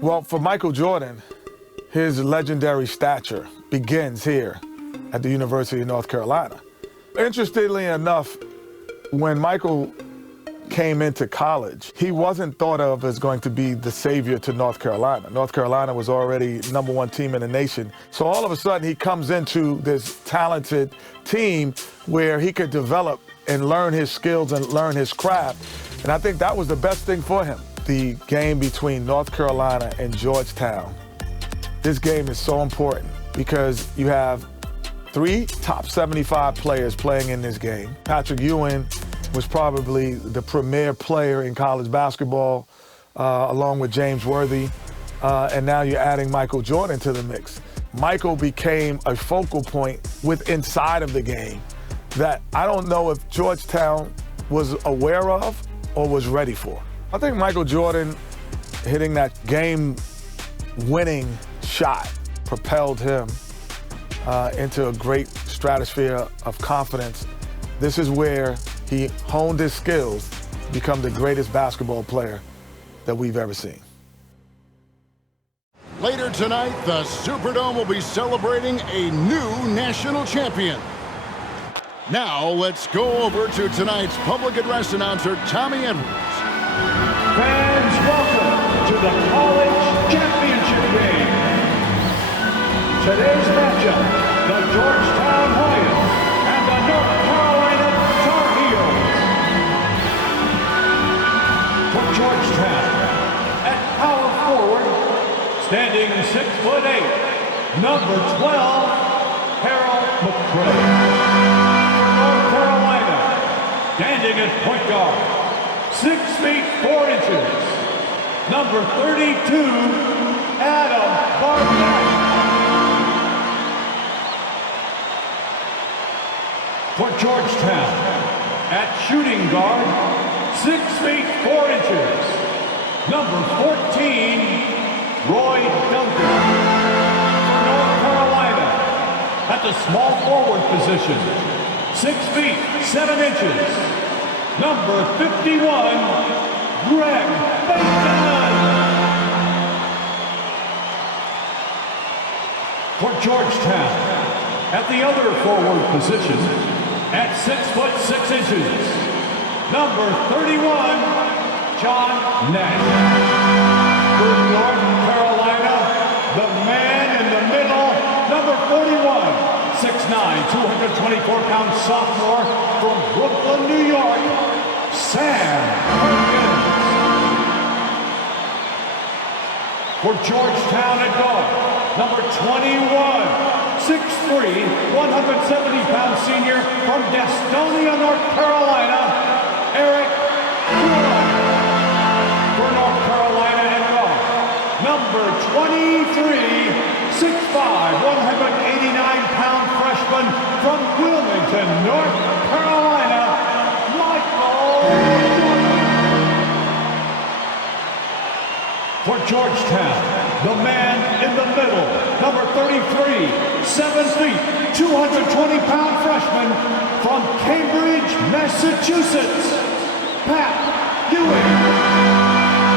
Well, for Michael Jordan, his legendary stature begins here at the University of North Carolina. Interestingly enough, when Michael came into college, he wasn't thought of as going to be the savior to North Carolina. North Carolina was already #1 team in the nation. So all of a sudden he comes into this talented team where he could develop and learn his skills and learn his craft. And I think that was the best thing for him. The game between North Carolina and Georgetown. This game is so important because you have 3 top 75 players playing in this game. Patrick Ewing was probably the premier player in college basketball, along with James Worthy. And now you're adding Michael Jordan to the mix. Michael became a focal point inside of the game that I don't know if Georgetown was aware of or was ready for. I think Michael Jordan hitting that game-winning shot propelled him into a great stratosphere of confidence. This is where he honed his skills to become the greatest basketball player that we've ever seen. Later tonight, the Superdome will be celebrating a new national champion. Now, let's go over to tonight's public address announcer, Tommy Edwards. Fans, welcome to the College Championship game. Today's matchup, the Georgetown Hoyas and the North Carolina Tar Heels. For Georgetown, at power forward, standing 6'8", number 12, Harold McCray. For North Carolina, standing at point guard, 6 feet 4 inches, number 32, Adam Barnett. For Georgetown, at shooting guard, 6 feet 4 inches, number 14, Roy Duncan. For North Carolina, at the small forward position, 6 feet 7 inches, number 51, Greg Bateman. For Georgetown, at the other forward position, at 6'6" number 31, John Nash. For North Carolina, the man in the middle, number 41, 6'9", 224-pound sophomore from Brooklyn, New York, Sam Perkins. For Georgetown at guard, number 21, 6'3", 170-pound senior from Gastonia, North Carolina, Eric Gould. For North Carolina at guard, number 23, 6'5", 189-pound freshman from Wilmington, North Carolina, Michael Jordan. For Georgetown, the man in the middle, number 33, 7 feet, 220-pound freshman from Cambridge, Massachusetts, Pat Ewing.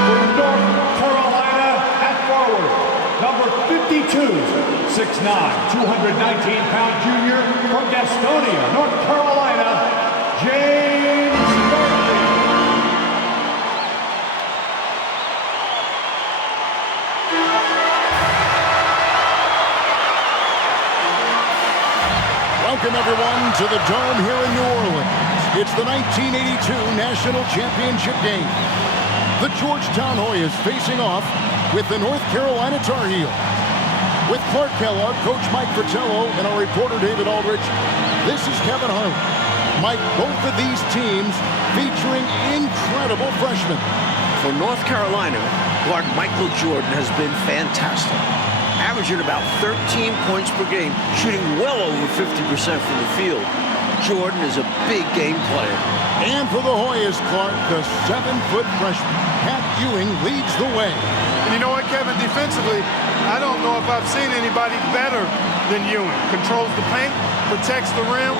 For North Carolina at forward, number 52, 6'9", 219-pound junior from Gastonia, North Carolina, James Worthy. Welcome, everyone, to the Dome here in New Orleans. It's the 1982 National Championship game. The Georgetown Hoyas facing off with the North Carolina Tar Heels. With Clark Kellogg, Coach Mike Fratello, and our reporter David Aldrich, this is Kevin Harlan. Mike, both of these teams featuring incredible freshmen. For North Carolina, guard Michael Jordan has been fantastic. Averaging about 13 points per game, shooting well over 50% from the field. Jordan is a big game player. And for the Hoyas, Clark, the 7-foot freshman, Pat Ewing, leads the way. And you know what, Kevin, defensively, I don't know if I've seen anybody better than Ewing. Controls the paint, protects the rim,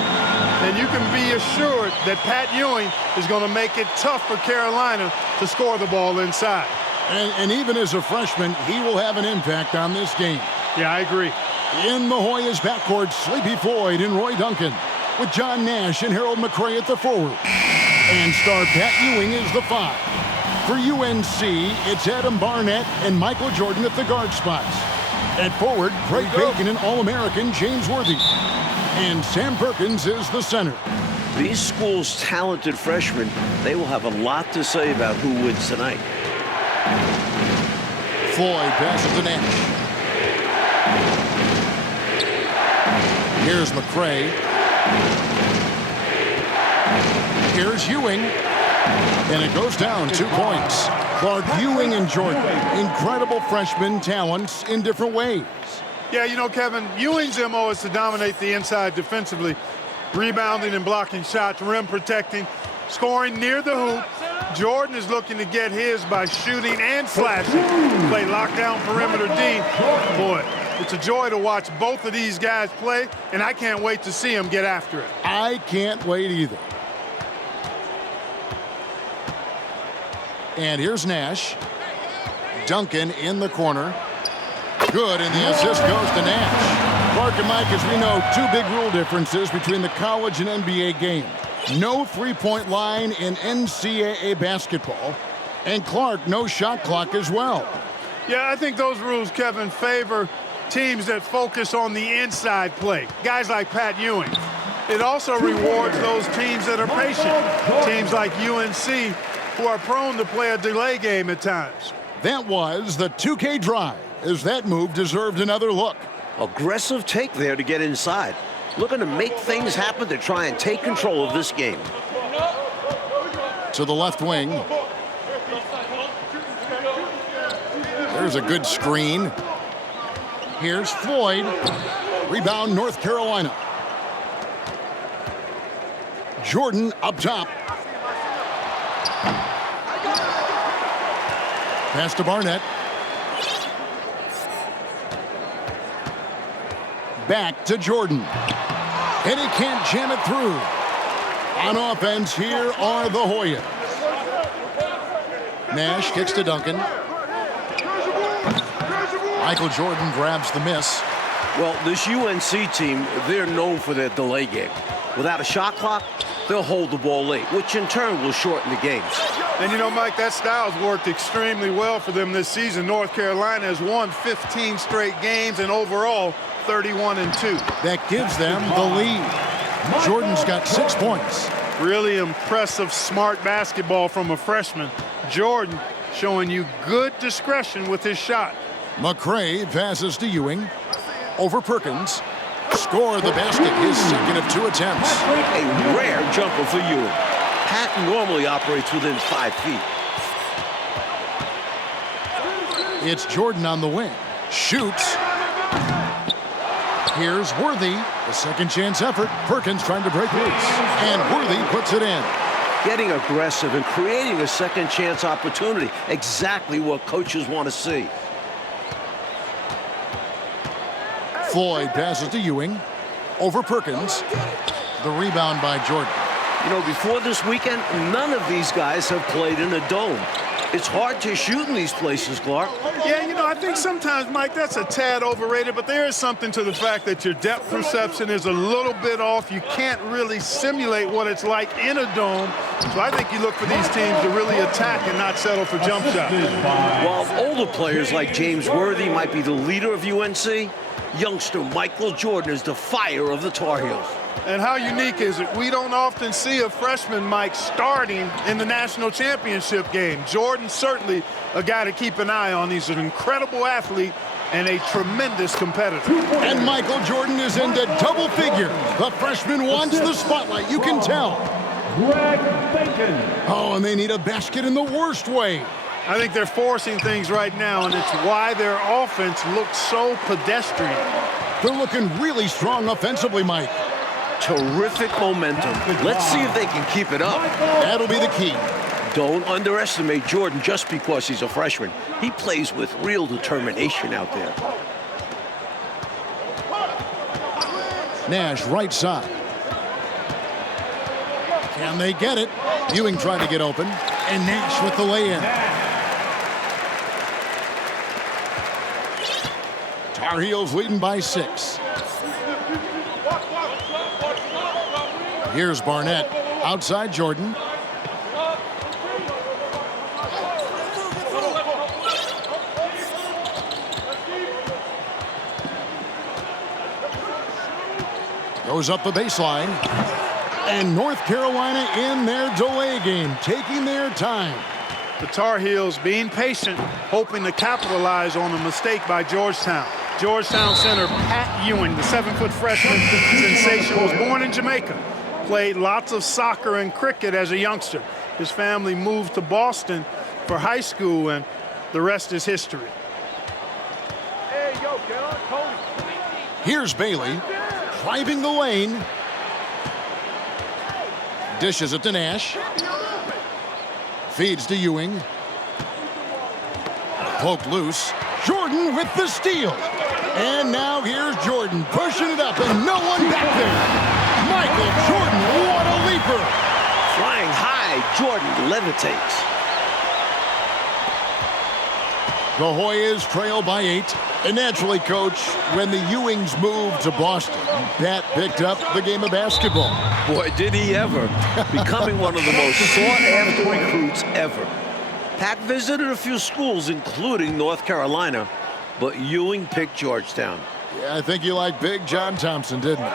and you can be assured that Pat Ewing is going to make it tough for Carolina to score the ball inside. And even as a freshman, he will have an impact on this game. Yeah, I agree. In the Hoyas backcourt, Sleepy Floyd and Roy Duncan, with John Nash and Harold McRae at the forward. And star Pat Ewing is the 5. For UNC, it's Adam Barnett and Michael Jordan at the guard spots. At forward, Craig Bacon and All-American James Worthy. And Sam Perkins is the center. These schools' talented freshmen, they will have a lot to say about who wins tonight. Floyd passes to Nash. Here's McRae. Here's Ewing. And it goes down 2 points. Clark, Ewing, and Jordan. Incredible freshman talents in different ways. Yeah, you know, Kevin, Ewing's MO is to dominate the inside defensively, rebounding and blocking shots, rim protecting, scoring near the hoop. Jordan is looking to get his by shooting and slashing. Play lockdown perimeter D. Boy, it's a joy to watch both of these guys play, and I can't wait to see them get after it. I can't wait either. And here's Nash. Duncan in the corner. Good, and the assist goes to Nash. Clark and Mike, as we know, 2 big rule differences between the college and NBA game. No three-point line in NCAA basketball. And Clark, no shot clock as well. Yeah, I think those rules, Kevin, favor teams that focus on the inside play. Guys like Pat Ewing. It also rewards those teams that are patient. Teams like UNC who are prone to play a delay game at times. That was the 2K drive, as that move deserved another look. Aggressive take there to get inside. Looking to make things happen to try and take control of this game. To the left wing. There's a good screen. Here's Floyd. Rebound, North Carolina. Jordan up top. Pass to Barnett. Back to Jordan. And he can't jam it through. On offense, here are the Hoyas. Nash kicks to Duncan. Michael Jordan grabs the miss. Well, this UNC team, they're known for their delay game. Without a shot clock, they'll hold the ball late, which in turn will shorten the games. And you know, Mike, that style's worked extremely well for them this season. North Carolina has won 15 straight games and overall 31-2. That gives them the lead. Jordan's got 6 points. Really impressive, smart basketball from a freshman. Jordan showing you good discretion with his shot. McRae passes to Ewing. Over Perkins. Score the basket, his second of 2 attempts. A rare jumper for Ewing. Pat normally operates within 5 feet. It's Jordan on the wing. Shoots. Here's Worthy. The second chance effort. Perkins trying to break loose. And Worthy puts it in. Getting aggressive and creating a second chance opportunity. Exactly what coaches want to see. Floyd passes to Ewing. Over Perkins. The rebound by Jordan. You know, before this weekend, none of these guys have played in a dome. It's hard to shoot in these places, Clark. Yeah, you know, I think sometimes, Mike, that's a tad overrated, but there is something to the fact that your depth perception is a little bit off. You can't really simulate what it's like in a dome. So I think you look for these teams to really attack and not settle for jump shots. While older players like James Worthy might be the leader of UNC, youngster Michael Jordan is the fire of the Tar Heels. And how unique is it? We don't often see a freshman, Mike, starting in the national championship game. Jordan certainly a guy to keep an eye on. He's an incredible athlete and a tremendous competitor. And Michael Jordan is into double figures. The freshman wants the spotlight, you can tell. Greg Bacon. Oh, and they need a basket in the worst way. I think they're forcing things right now, and it's why their offense looks so pedestrian. They're looking really strong offensively, Mike. Terrific momentum. Let's see if they can keep it up. That'll be the key. Don't underestimate Jordan just because he's a freshman. He plays with real determination out there. Nash right side. Can they get it? Ewing trying to get open. And Nash with the lay-in. Tar Heels leading by 6. Here's Barnett. Outside Jordan. Goes up the baseline. And North Carolina in their delay game, taking their time. The Tar Heels being patient, hoping to capitalize on a mistake by Georgetown. Georgetown center Pat Ewing, the 7-foot freshman sensation, was born in Jamaica. Played lots of soccer and cricket as a youngster. His family moved to Boston for high school, and the rest is history. Hey, yo, get on, Cody. Here's Bailey, driving the lane. Dishes it to Nash. Feeds to Ewing. Poked loose. Jordan with the steal. And now here's Jordan pushing it up, and no one back there. Michael Jordan, what a leaper. Flying high, Jordan levitates. The Hoyas trail by 8. And naturally, Coach, when the Ewings moved to Boston, Pat picked up the game of basketball. Boy, did he ever. Becoming one of the most sought-after recruits ever. Pat visited a few schools, including North Carolina, but Ewing picked Georgetown. Yeah, I think you liked Big John Thompson, didn't you?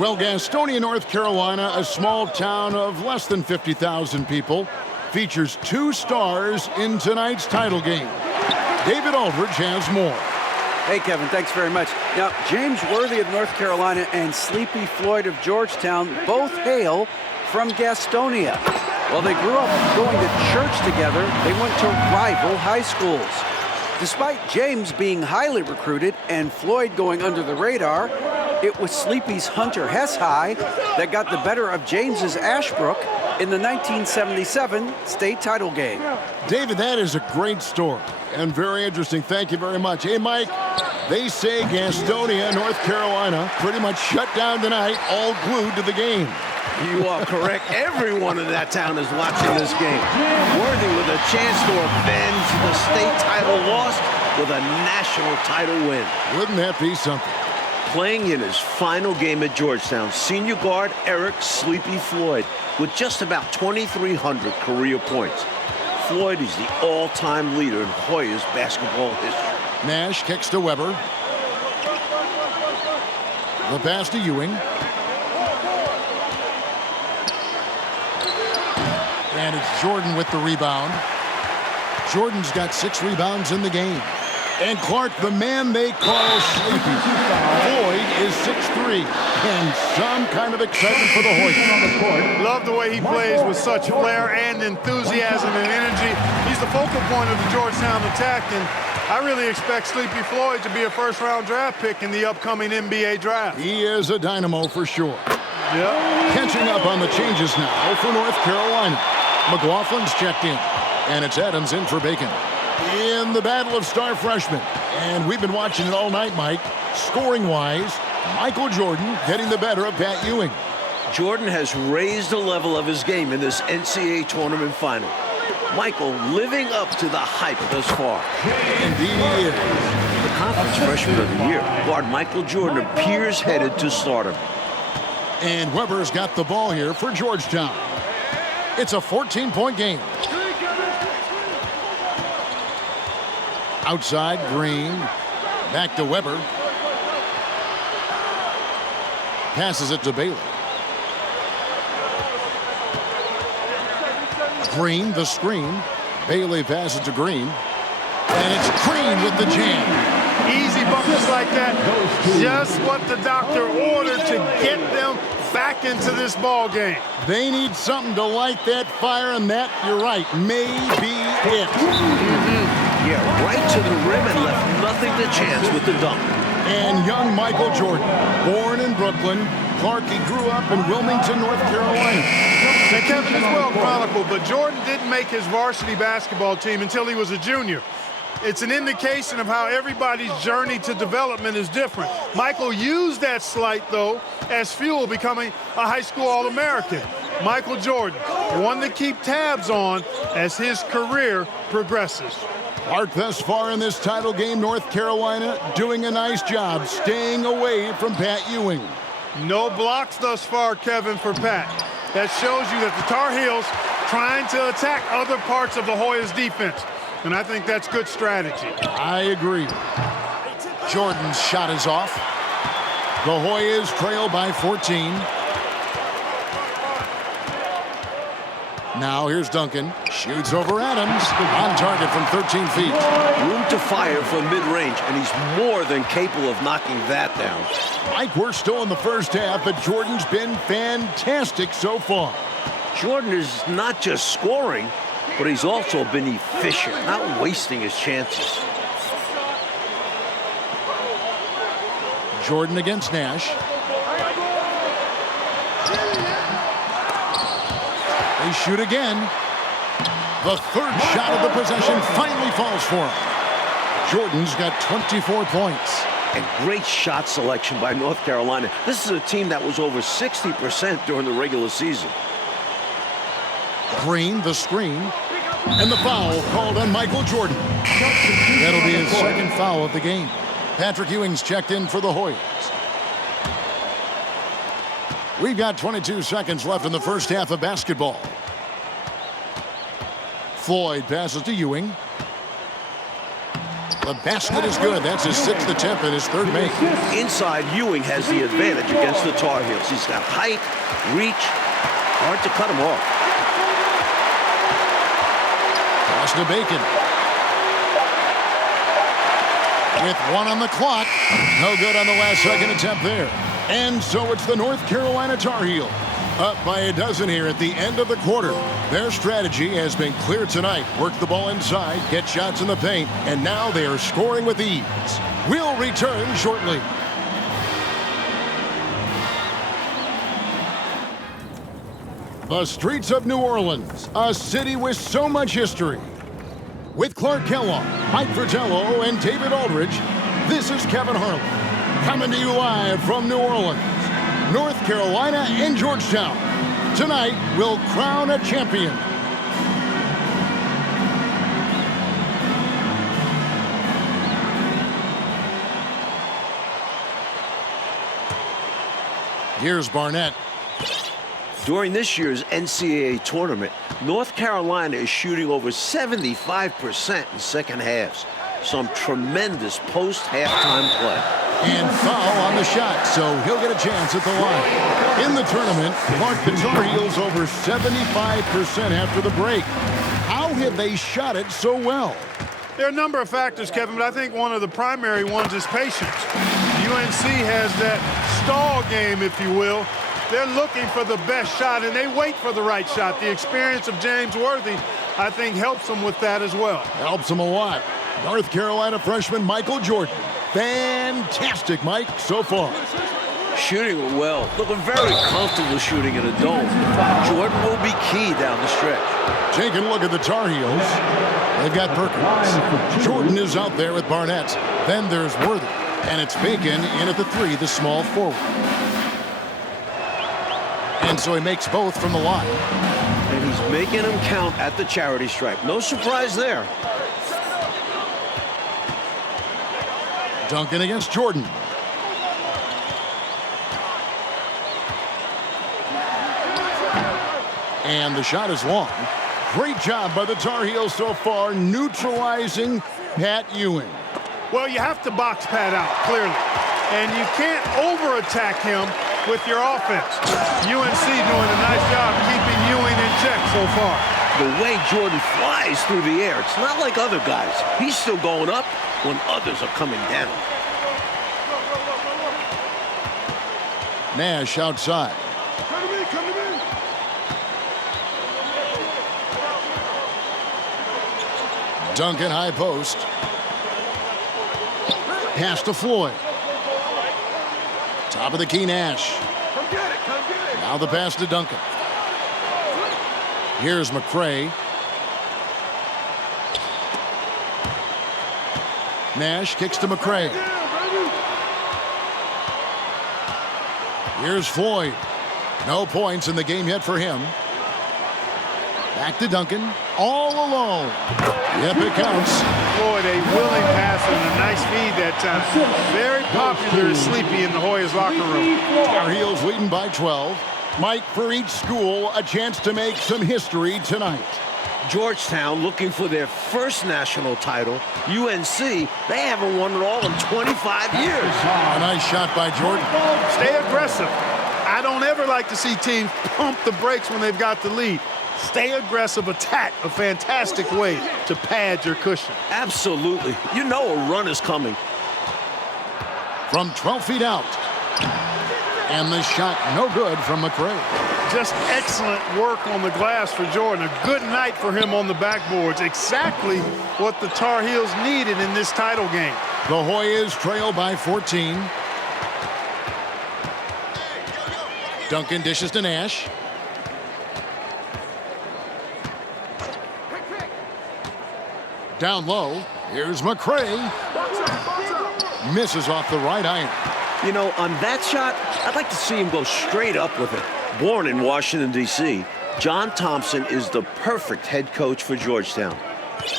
Well, Gastonia, North Carolina, a small town of less than 50,000 people, features 2 stars in tonight's title game. David Aldridge has more. Hey, Kevin, thanks very much. Now, James Worthy of North Carolina and Sleepy Floyd of Georgetown both hail from Gastonia. While they grew up going to church together, they went to rival high schools. Despite James being highly recruited and Floyd going under the radar, it was Sleepy's Hunter Hess High that got the better of James's Ashbrook in the 1977 state title game. David, that is a great story and very interesting. Thank you very much. Hey, Mike, they say Gastonia, North Carolina, pretty much shut down tonight, all glued to the game. You are correct. Everyone in that town is watching this game. Worthy with a chance to avenge the state title loss with a national title win. Wouldn't that be something? Playing in his final game at Georgetown, senior guard Eric Sleepy Floyd with just about 2,300 career points. Floyd is the all-time leader in Hoyas basketball history. Nash kicks to Weber. The pass to Ewing. And it's Jordan with the rebound. Jordan's got 6 rebounds in the game. And Clark, the man they call Sleepy. Floyd is 6'3", and some kind of excitement for the Hoyas. Love the way he plays with such flair and enthusiasm and energy. He's the focal point of the Georgetown attack, and I really expect Sleepy Floyd to be a first-round draft pick in the upcoming NBA draft. He is a dynamo for sure. Yep. Catching up on the changes now for North Carolina. McLaughlin's checked in, and it's Adams in for Bacon. In the battle of star freshmen, and we've been watching it all night, Mike. Scoring-wise, Michael Jordan getting the better of Pat Ewing. Jordan has raised the level of his game in this NCAA tournament final. Michael living up to the hype thus far. Indeed he is. The conference freshman of the year, guard Michael Jordan appears headed to stardom. And Weber's got the ball here for Georgetown. It's a 14-point game. Outside, Green. Back to Weber. Passes it to Bailey. Green, the screen. Bailey passes to Green. And it's Green with the jam. Easy buckets like that. Just what the doctor ordered to get them back into this ball game. They need something to light that fire, and that, you're right, may be it. Yeah, right to the rim and left nothing to chance with the dunk. And young Michael Jordan, born in Brooklyn. Clark, he grew up in Wilmington, North Carolina. And Kevin is well chronicled, but Jordan didn't make his varsity basketball team until he was a junior. It's an indication of how everybody's journey to development is different. Michael used that slight, though, as fuel, becoming a high school All-American. Michael Jordan, one to keep tabs on as his career progresses. Clark, thus far in this title game, North Carolina doing a nice job staying away from Pat Ewing. No blocks thus far, Kevin, for Pat. That shows you that the Tar Heels trying to attack other parts of the Hoyas' defense. And I think that's good strategy. I agree. Jordan's shot is off. The Hoyas trail by 14. Now here's Duncan. Shoots over Adams. On target from 13 feet. Room to fire from mid-range, and he's more than capable of knocking that down. Mike, we're still in the first half, but Jordan's been fantastic so far. Jordan is not just scoring, but he's also been efficient, not wasting his chances. Jordan against Nash. They shoot again. The third shot of the possession finally falls for him. Jordan's got 24 points. And great shot selection by North Carolina. This is a team that was over 60% during the regular season. Green, the screen, and the foul called on Michael Jordan. That'll be his second foul of the game. Patrick Ewing's checked in for the Hoyas. We've got 22 seconds left in the first half of basketball. Floyd passes to Ewing. The basket is good. That's his sixth attempt and his third make. Inside, Ewing has the advantage against the Tar Heels. He's got height, reach, hard to cut him off. Pass to Bacon. With one on the clock. No good on the last second attempt there. And so it's the North Carolina Tar Heels up by a dozen here at the end of the quarter. Their strategy has been clear tonight. Work the ball inside, get shots in the paint, and now they are scoring with ease. We'll return shortly. The streets of New Orleans, a city with so much history. With Clark Kellogg, Mike Fratello, and David Aldridge, this is Kevin Harlan, coming to you live from New Orleans, North Carolina, and Georgetown. Tonight, we'll crown a champion. Here's Barnett. During this year's NCAA tournament, North Carolina is shooting over 75% in second halves. Some tremendous post-halftime play. And foul on the shot, so he'll get a chance at the line. In the tournament, Clark, the Tar Heels over 75% after the break. How have they shot it so well? There are a number of factors, Kevin, but I think one of the primary ones is patience. UNC has that stall game, if you will. They're looking for the best shot, and they wait for the right shot. The experience of James Worthy, I think, helps them with that as well. Helps them a lot. North Carolina freshman Michael Jordan. Fantastic, Mike, so far. Shooting well. Looking very comfortable shooting in a dome. Jordan will be key down the stretch. Taking a look at the Tar Heels. They've got Perkins. Jordan is out there with Barnett. Then there's Worthy. And it's Bacon in at the three, the small forward. And so he makes both from the line. And he's making them count at the charity stripe. No surprise there. Duncan against Jordan. And the shot is long. Great job by the Tar Heels so far, neutralizing Pat Ewing. Well, you have to box Pat out, clearly. And you can't over-attack him with your offense. UNC doing a nice job keeping Ewing in check so far. The way Jordan flies through the air, it's not like other guys. He's still going up when others are coming down. Nash outside. Duncan high post. Pass to Floyd. Top of the key, Nash. Now the pass to Duncan. Here's McCray. Nash kicks to McCray. Here's Floyd. No points in the game yet for him. Back to Duncan. All alone. Yep, it counts. Floyd, a willing passer and a nice feed that time. Very popular as Sleepy in the Hoyas locker room. Tar Heels leading by 12. Mike, for each school, a chance to make some history tonight. Georgetown looking for their first national title. UNC, they haven't won it all in 25 years. A nice shot by Jordan. Stay aggressive. I don't ever like to see teams pump the brakes when they've got the lead. Stay aggressive, attack, a fantastic way to pad your cushion. Absolutely. You know a run is coming. From 12 feet out. And the shot no good from McCray. Just excellent work on the glass for Jordan. A good night for him on the backboards. Exactly what the Tar Heels needed in this title game. The Hoyas trail by 14. Duncan dishes to Nash. Down low. Here's McCray. Misses off the right iron. You know, on that shot, I'd like to see him go straight up with it. Born in Washington, D.C., John Thompson is the perfect head coach for Georgetown.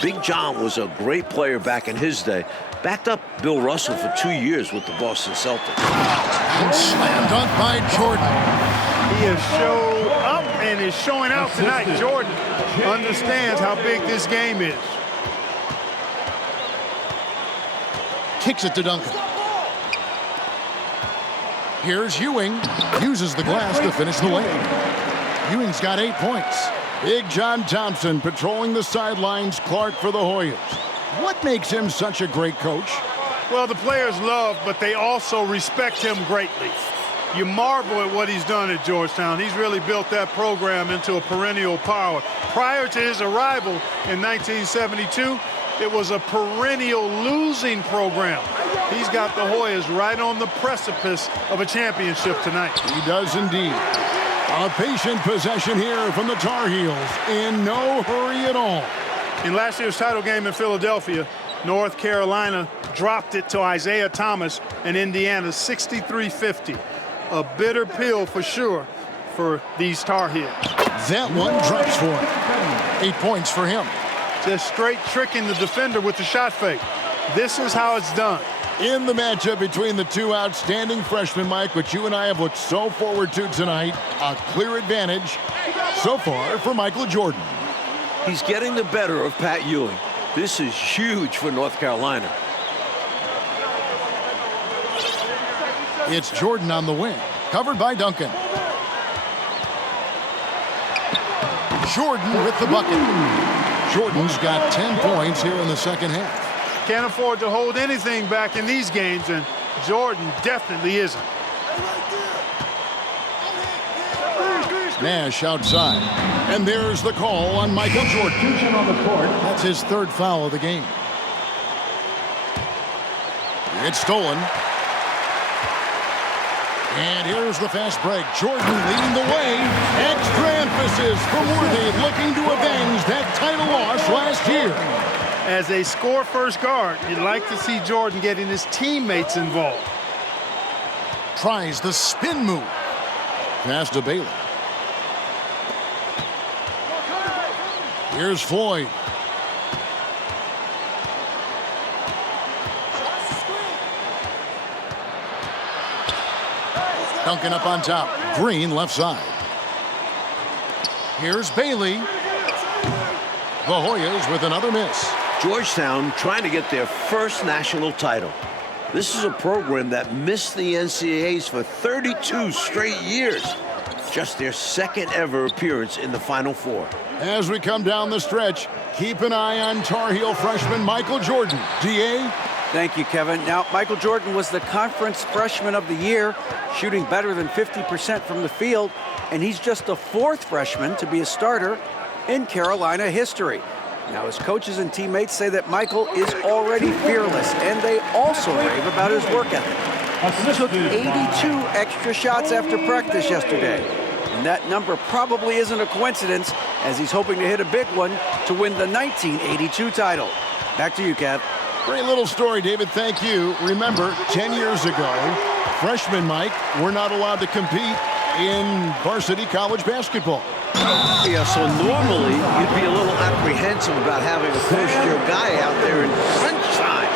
Big John was a great player back in his day. Backed up Bill Russell for 2 years with the Boston Celtics. And slam dunk by Jordan. He has showed up and is showing out tonight. Jordan understands how big this game is. Kicks it to Duncan. Here's Ewing. Uses the glass to finish the lane. Ewing's got 8 points. Big John Thompson patrolling the sidelines. Clark for the Hoyas. What makes him such a great coach? Well, the players love, but they also respect him greatly. You marvel at what he's done at Georgetown. He's really built that program into a perennial power. Prior to his arrival in 1972, it was a perennial losing program. He's got the Hoyas right on the precipice of a championship tonight. He does indeed. A patient possession here from the Tar Heels. In no hurry at all. In last year's title game in Philadelphia, North Carolina dropped it to Isaiah Thomas and Indiana 63-50. A bitter pill for sure for these Tar Heels. That one drops for him. 8 points for him. Just straight tricking the defender with the shot fake. This is how it's done. In the matchup between the two outstanding freshmen, Mike, which you and I have looked so forward to tonight, a clear advantage so far for Michael Jordan. He's getting the better of Pat Ewing. This is huge for North Carolina. It's Jordan on the wing, covered by Duncan. Jordan with the bucket. Jordan's got 10 points here in the second half. Can't afford to hold anything back in these games, and Jordan definitely isn't. Nash outside. And there's the call on Michael Jordan. On the court. That's his third foul of the game. It's stolen. And here's the fast break. Jordan leading the way. Extra emphasis for Worthy, looking to avenge that title loss last year. As a score-first guard, you'd like to see Jordan getting his teammates involved. Tries the spin move. Pass to Bailey. Here's Floyd. Duncan up on top. Green left side. Here's Bailey. The Hoyas with another miss. Georgetown trying to get their first national title. This is a program that missed the NCAAs for 32 straight years. Just their second ever appearance in the Final Four. As we come down the stretch, keep an eye on Tar Heel freshman Michael Jordan. DA? Thank you, Kevin. Now, Michael Jordan was the conference freshman of the year, shooting better than 50% from the field, and he's just the fourth freshman to be a starter in Carolina history. Now, his coaches and teammates say that Michael is already fearless, and they also rave about his work ethic. He took 82 extra shots after practice yesterday, and that number probably isn't a coincidence, as he's hoping to hit a big one to win the 1982 title. Back to you, Kev. Great little story, David. Thank you. Remember, 10 years ago, freshmen, Mike, were not allowed to compete in varsity college basketball. Yeah, so normally you'd be a little apprehensive about having a first-year guy out there in crunch time.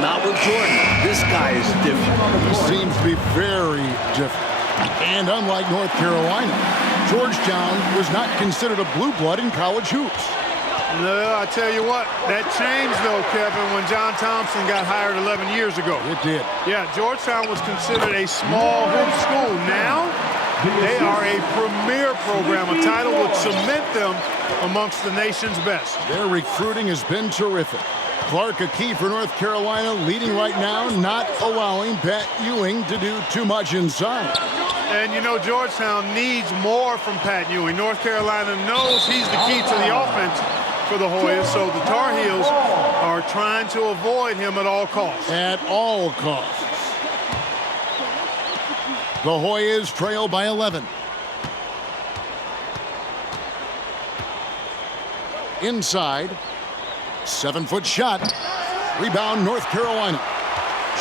Not with Jordan. This guy is different. He seems to be very different. And unlike North Carolina, Georgetown was not considered a blue blood in college hoops. No, I tell you what, that changed though, Kevin, when John Thompson got hired 11 years ago. It did. Yeah, Georgetown was considered a small hoop school. Now, they are a premier program. A title would cement them amongst the nation's best. Their recruiting has been terrific. Clark, a key for North Carolina, leading right now, not allowing Pat Ewing to do too much inside. And you know, Georgetown needs more from Pat Ewing. North Carolina knows he's the key to the offense for the Hoyas, so the Tar Heels are trying to avoid him at all costs. At all costs. The Hoyas trail by 11. Inside. 7-foot shot. Rebound, North Carolina.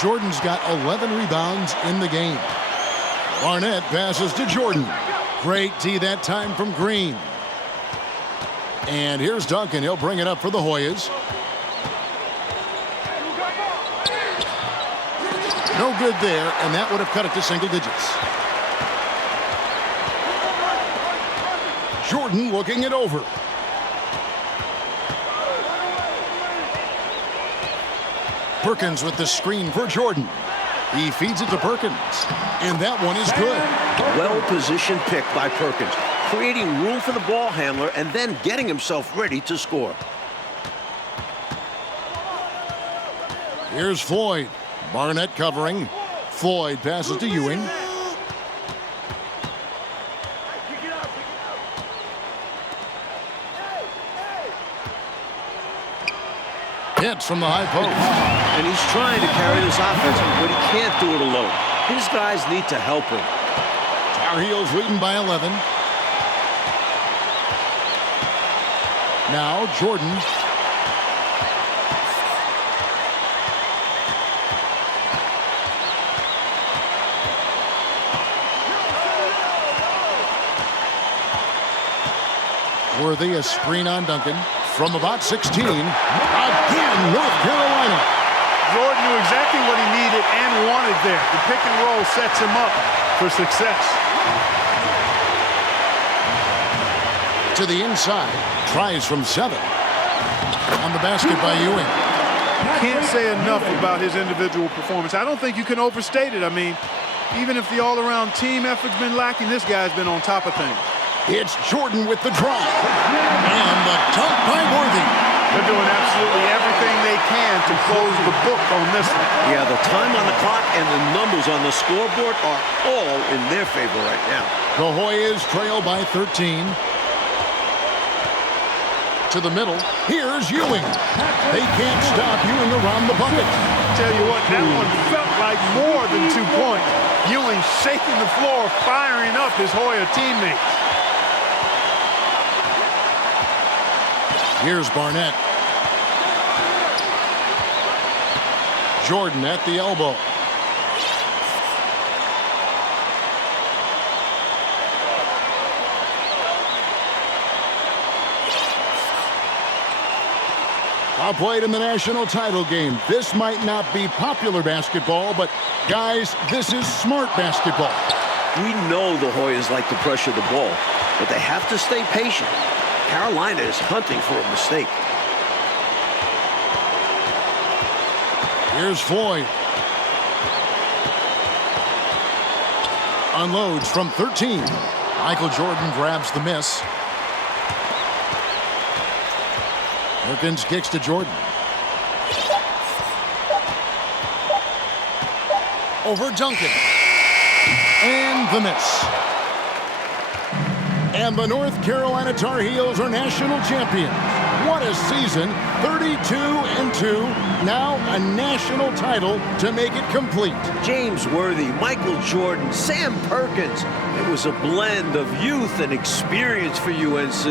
Jordan's got 11 rebounds in the game. Barnett passes to Jordan. Great D that time from Green. And here's Duncan. He'll bring it up for the Hoyas. No good there, and that would have cut it to single digits. Jordan looking it over. Perkins with the screen for Jordan. He feeds it to Perkins, and that one is good. Well-positioned pick by Perkins, creating room for the ball handler and then getting himself ready to score. Here's Floyd. Barnett covering. Floyd passes to Ewing. Hits from the high post. And he's trying to carry this offense, but he can't do it alone. His guys need to help him. Tar Heels leading by 11. Now Jordan. Worthy, a screen on Duncan. From about 16, again, North Carolina. Jordan knew exactly what he needed and wanted there. The pick and roll sets him up for success. To the inside, tries from 7. On the basket by Ewing. Can't say enough about his individual performance. I don't think you can overstate it. I mean, even if the all-around team effort's been lacking, this guy's been on top of things. It's Jordan with the drive. And the dunk by Worthy. They're doing absolutely everything they can to close the book on this one. Yeah, the time on the clock and the numbers on the scoreboard are all in their favor right now. The Hoyas trail by 13. To the middle. Here's Ewing. They can't stop Ewing around the bucket. Tell you what, that one felt like more than 2 points. Ewing shaking the floor, firing up his Hoya teammates. Here's Barnett. Jordan at the elbow. Played in the national title game. This might not be popular basketball, but guys, this is smart basketball. We know the Hoyas like to pressure the ball, but they have to stay patient. Carolina is hunting for a mistake. Here's Floyd. Unloads from 13. Michael Jordan grabs the miss. Perkins kicks to Jordan. Over Duncan. And the miss. And the North Carolina Tar Heels are national champions. What a season. 32-2. Now a national title to make it complete. James Worthy, Michael Jordan, Sam Perkins. It was a blend of youth and experience for UNC.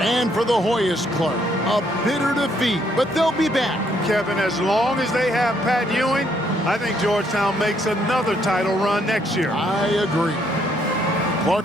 And for the Hoyas, Clark, a bitter defeat, but they'll be back. Kevin, as long as they have Pat Ewing, I think Georgetown makes another title run next year. I agree. Clark.